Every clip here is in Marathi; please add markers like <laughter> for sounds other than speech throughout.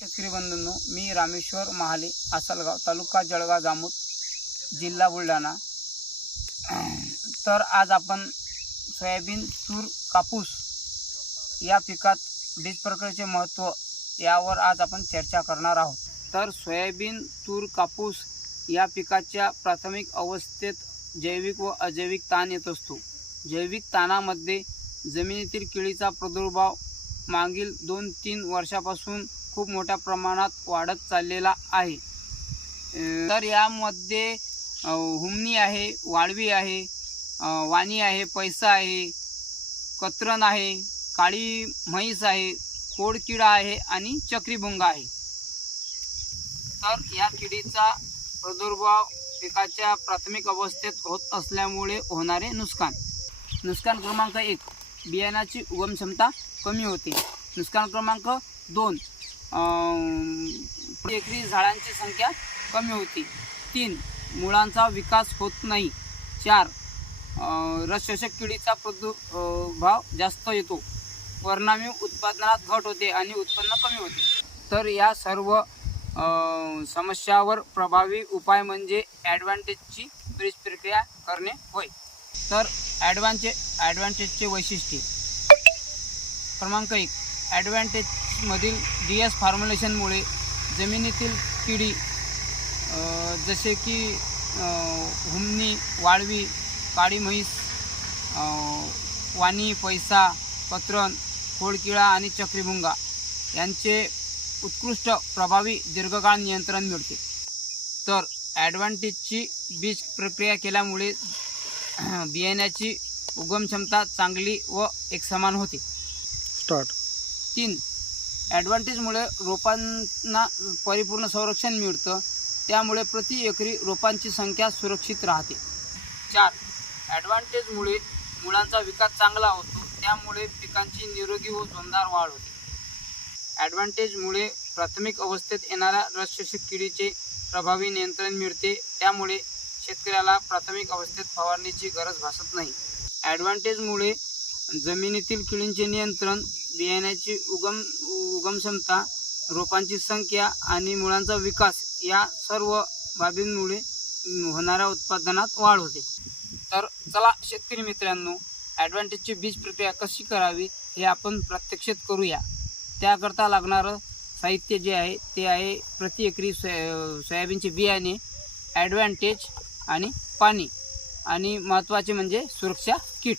शेतकरी बंधूंनो मी रामेश्वर महाले आसलगाव तालुका जळगाव जामूत जिल्हा बुलढाणा. तर आज आपण सोयाबीन तूर कापूस या पिकात बीज प्रक्रियेचे महत्त्व यावर आज आपण चर्चा करणार आहोत. तर सोयाबीन तूर कापूस या पिकाच्या प्राथमिक अवस्थेत जैविक व अजैविक ताण येत असतो. जैविक ताणामध्ये जमिनीतील किडीचा प्रादुर्भाव मागील दोन तीन वर्षापासून खूप मोठ्या प्रमाणात वाढत चाललेला आहे. तर यामध्ये हुमणी आहे वाळवी आहे वाणी आहे पैसा आहे कतरण आहे काळी म्हैस आहे खोडकिडा आहे आणि चक्रीभुंगा आहे. तर या किडीचा प्रादुर्भाव पिकाच्या प्राथमिक अवस्थेत होत असल्यामुळे होणारे नुकसान. नुकसान क्रमांक एक बियाण्याची उगम क्षमता कमी होते. नुकसान क्रमांक दोन एकरी झाडांची संख्या कमी होती. तीन मुळांचा विकास होत नाही. चार रसशोषक किडीचा प्रादुर्भाव जास्त येतो. परिणामी उत्पादनात घट होते आणि उत्पन्न कमी होते. तर या सर्व समस्यावर प्रभावी उपाय म्हणजे ॲडव्हान्टेजची ब्रिज प्रक्रिया करणे होय. तर ॲडव्हान्चे ॲडव्हान्टेजचे वैशिष्ट्ये. क्रमांक एक ॲडव्हान्टेजमधील डी एस फॉर्म्युलेशनमुळे जमिनीतील किडी जसे की अ, हुमणी वाळवी काळी म्हैस वाणी पैसा पत्रण खोडकिळा आणि चक्रीभुंगा यांचे उत्कृष्ट प्रभावी दीर्घकाळ नियंत्रण मिळते. तर ॲडव्हान्टेजची बीज प्रक्रिया केल्यामुळे <clears throat> बियाण्याची उगम क्षमता चांगली व एकसमान होते. स्टार्ट तीन ॲडव्हान्टेजमुळे रोपांना परिपूर्ण संरक्षण मिळतं. त्यामुळे प्रति एकरी रोपांची संख्या सुरक्षित राहते. चार. ॲडव्हान्टेजमुळे मुळांचा विकास चांगला होतो. त्यामुळे पिकांची निरोगी व जोमदार वाढ होते. ॲडव्हान्टेजमुळे प्राथमिक अवस्थेत येणाऱ्या रसशोषक किडीचे प्रभावी नियंत्रण मिळते. त्यामुळे शेतकऱ्याला प्राथमिक अवस्थेत फवारणीची गरज भासत नाही. ॲडव्हान्टेजमुळे जमिनीतील किडींचे नियंत्रण बियाण्याची उगम उगम क्षमता रोपांची संख्या आणि मुळांचा विकास या सर्व बाबींमुळे होणाऱ्या उत्पादनात वाढ होते. तर चला शेतकरी मित्रांनो ॲडव्हान्टेजची बीज प्रक्रिया कशी करावी हे आपण प्रत्यक्षात करूया. त्याकरता लागणारं साहित्य जे आहे ते आहे प्रति एकरी सोया सोयाबीनचे बियाणे ॲडव्हान्टेज आणि पाणी. आणि महत्त्वाचे म्हणजे सुरक्षा किट.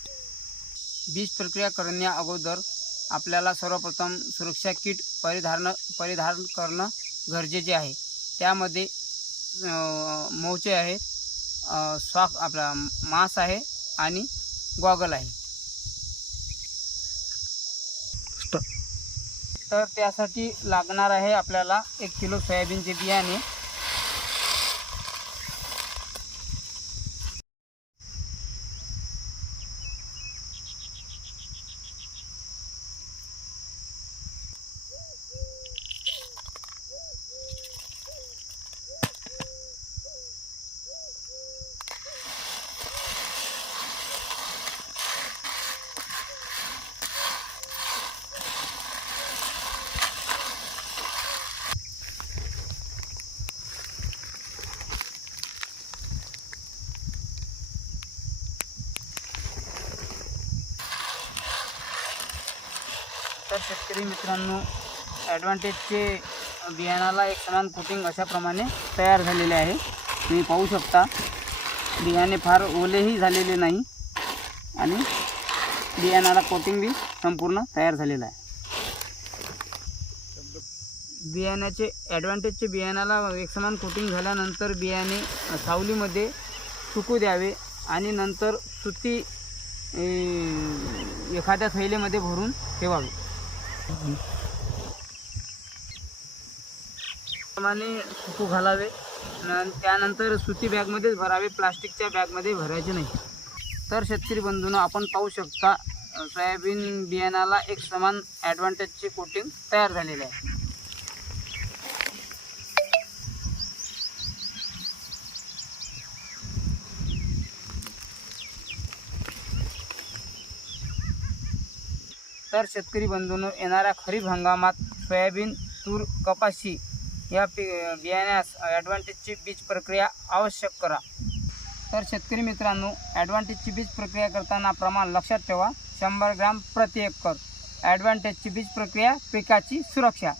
बीज प्रक्रिया करण्या अगोदर आपल्याला सर्वप्रथम सुरक्षा किट परिधारण परिधारण करणं गरजेचे आहे. त्यामध्ये मोचे आहे अं, स्वाक आपला मास आहे आणि गॉगल आहे. तर त्यासाठी लागणार आहे आपल्याला एक किलो सोयाबीनचे बियाणे. शेतकरी मित्रांनो ॲडव्हान्टेजचे बियाणाला एक समान कोटिंग अशाप्रमाणे तयार झालेले आहे. तुम्ही पाहू शकता बियाणे फार ओलेही झालेले नाही आणि बियाणाला कोटिंग बी संपूर्ण तयार झालेलं आहे. बियाण्याचे ॲडव्हान्टेजचे बियाणाला एकसमान कोटिंग झाल्यानंतर बियाणे सावलीमध्ये सुकू द्यावे आणि नंतर सुती एखाद्या थैलीमध्ये भरून ठेवावे. प्रमाणे सुकू घालावे त्यानंतर सुती बॅगमध्येच भरावे. प्लास्टिकच्या बॅगमध्ये भरायचे नाही. तर शेतकरी बंधून आपण पाहू शकता सोयाबीन बियाणाला एक समान ॲडव्हान्टेजचे कोटिंग तयार झालेले आहे. तर शेतकरी बंधूंनो येणाऱ्या खरीप हंगामात सोयाबीन तूर कपाशी या पि बियाण्यास ॲडव्हान्टेजची बीज प्रक्रिया आवश्यक करा. तर शेतकरी मित्रांनो ॲडव्हान्टेजची बीज प्रक्रिया करताना प्रमाण लक्षात ठेवा. शंभर ग्राम प्रति एकर. ॲडव्हान्टेजची बीज प्रक्रिया पिकाची सुरक्षा.